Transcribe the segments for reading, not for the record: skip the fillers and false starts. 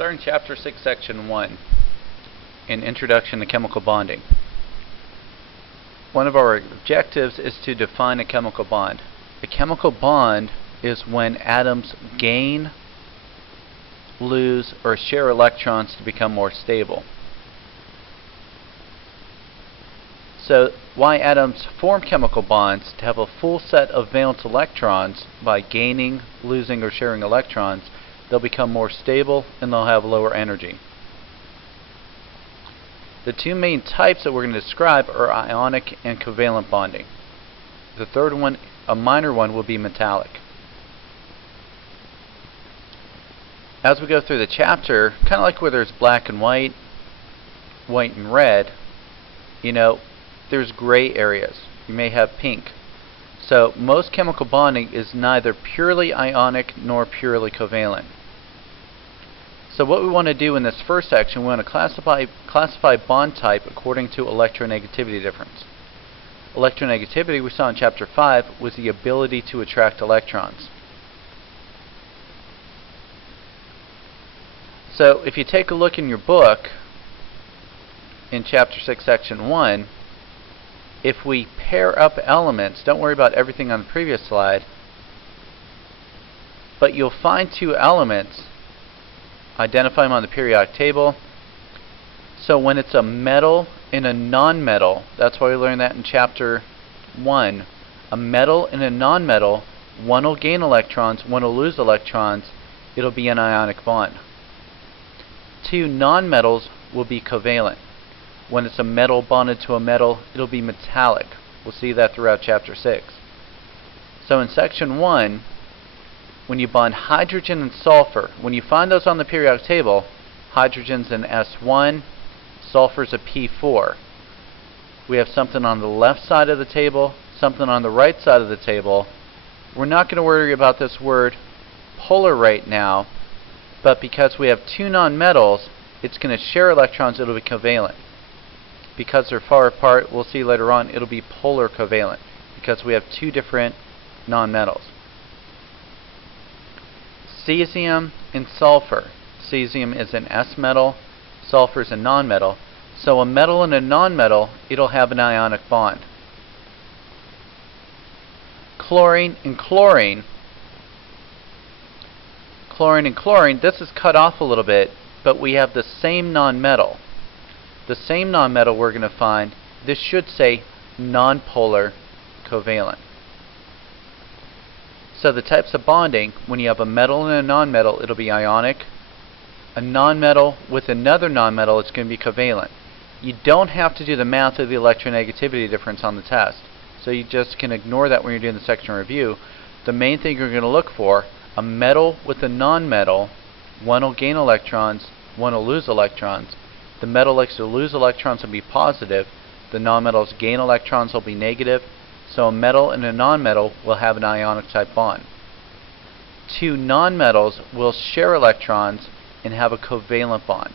start in Chapter 6, Section 1, an Introduction to Chemical Bonding. One of our objectives is to define a chemical bond. A chemical bond is when atoms gain, lose, or share electrons to become more stable. So why atoms form chemical bonds? To have a full set of valence electrons. By gaining, losing, or sharing electrons, they'll become more stable and they'll have lower energy. The two main types that we're going to describe are ionic and covalent bonding. The third one, a minor one, will be metallic. As we go through the chapter, kind of like where there's black and white, white and red, there's gray areas. You may have pink. So most chemical bonding is neither purely ionic nor purely covalent. So what we want to do in this first section, we want to classify bond type according to electronegativity difference. Electronegativity, we saw in Chapter 5, was the ability to attract electrons. So if you take a look in your book, in Chapter 6, Section 1, if we pair up elements, don't worry about everything on the previous slide, but you'll find two elements, identify them on the periodic table. So when it's a metal and a nonmetal, that's why we learned that in Chapter 1, a metal and a nonmetal, one will gain electrons, one will lose electrons, it'll be an ionic bond. Two nonmetals will be covalent. When it's a metal bonded to a metal, it'll be metallic. We'll see that throughout Chapter 6. So in Section 1, when you bond hydrogen and sulfur, when you find those on the periodic table, hydrogen's an S1, sulfur's a P4. We have something on the left side of the table, something on the right side of the table. We're not going to worry about this word polar right now, but because we have two nonmetals, it's going to share electrons, it'll be covalent. Because they're far apart, we'll see later on, it'll be polar covalent, because we have two different nonmetals. Cesium and sulfur. Cesium is an S metal, sulfur is a nonmetal. So a metal and a nonmetal, it'll have an ionic bond. Chlorine and chlorine. Chlorine and chlorine, this is cut off a little bit, but we have the same nonmetal. The same nonmetal we're going to find, this should say nonpolar covalent. So the types of bonding, when you have a metal and a nonmetal, it'll be ionic. A nonmetal with another nonmetal, it's going to be covalent. You don't have to do the math of the electronegativity difference on the test. So you just can ignore that when you're doing the section review. The main thing you're going to look for, a metal with a nonmetal, one will gain electrons, one will lose electrons. The metal likes to lose electrons and be positive. The nonmetals gain electrons will be negative. So a metal and a nonmetal will have an ionic type bond. Two nonmetals will share electrons and have a covalent bond.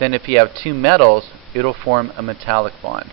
Then if you have two metals, it'll form a metallic bond.